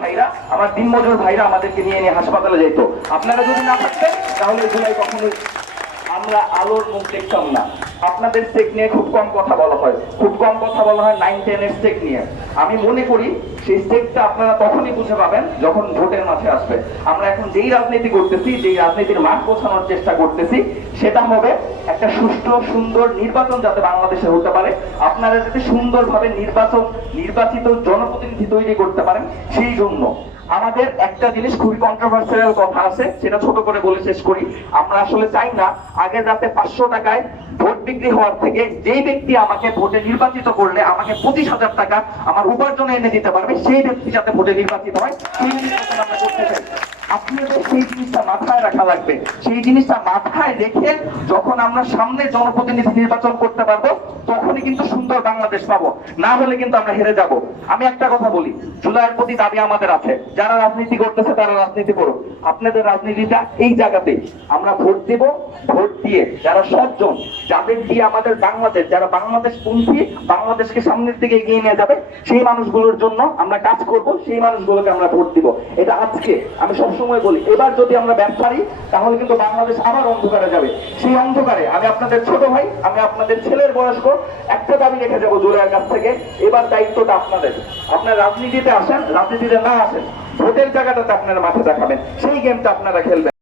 ভাইরা, আমার দিনমজুর ভাইরা আমাদেরকে নিয়ে নিয়ে হাসপাতালে যেত। আপনারা যদি না থাকতেন তাহলে জুলাই কখনোই আমরা আলোর মুখ দেখতাম না। আপনাদের স্টেক নিয়ে খুব কম কথা বলা হয়, খুব কম কথা বলা হয় 9-10 স্টেক নিয়ে। আমি মনে করি সেই স্টেকটা আপনারা তখনই বুঝে পাবেন যখন ভোটের মাঠে আসবে। আমরা এখন যেই রাজনীতি করতেছি, যেই রাজনীতির মাঠ গোছানোর চেষ্টা করতেছি, সেটা হবে একটা সুষ্ঠু সুন্দর নির্বাচন যাতে বাংলাদেশে হতে পারে। আপনারা যাতে সুন্দরভাবে নির্বাচিত জনপ্রতিনিধি তৈরি করতে পারেন, সেই জন্য আমাদের একটা জিনিস খুবই কন্ট্রোভার্সিয়াল কথা আছে, সেটা ছোট করে বলে শেষ করি। আমরা আসলে চাই না আগে যাতে 500 টাকায় ভোট বিক্রি হওয়ার থেকে যেই ব্যক্তি আমাকে ভোটে নির্বাচিত করলে আমাকে 25,000 টাকা আমার উপার্জনে এনে দিতে পারবে, সেই ব্যক্তি যাতে ভোটে নির্বাচিত হয়, সেই নির্বাচন আমরা করতে চাই। আপনাদের সেই জিনিসটা মাথায় রাখা লাগবে। সেই জিনিসটা মাথায় রেখে যখন আমরা সামনে জনপ্রতিনিধি নির্বাচন করতে পারবো, তখনই কিন্তু সুন্দর বাংলাদেশ পাবো। না হলে কিন্তু আমরা হেরে যাব। আমি একটা কথা বলি, জুলাইয়ের প্রতি দাবি আমাদের আছে। যারা রাজনীতি করতেছে তারা রাজনীতি করুক, আপনাদের রাজনীতিটা এই জায়গাতে। আমরা ভোট দেব, ভোট দিয়ে যারা সজ্জন, যাদের দিয়ে আমাদের বাংলাদেশ, যারা বাংলাদেশ পন্থী, বাংলাদেশকে সামনের দিকে এগিয়ে নিয়ে যাবে, সেই মানুষগুলোর জন্য আমরা কাজ করব, সেই মানুষগুলোকে আমরা ভোট দিব। এটা আজকে আমি সবসময় বলি, এবার যদি আমরা ব্যর্থ পারি তাহলে কিন্তু বাংলাদেশ আবার অন্ধকারে যাবে। সেই অন্ধকারে আমি আপনাদের ছোট ভাই, আমি আপনাদের ছেলের বয়স্ক, একটা দাবি রেখে যাবো জুলাইয়ের কাছ থেকে, এবার দায়িত্বটা আপনাদের। আপনার রাজনীতিতে আসেন, রাজনীতিতে না আসেন, ভোটের জায়গাটাতে আপনারা মাঠে দেখাবেন, সেই গেমটা আপনারা খেলবেন।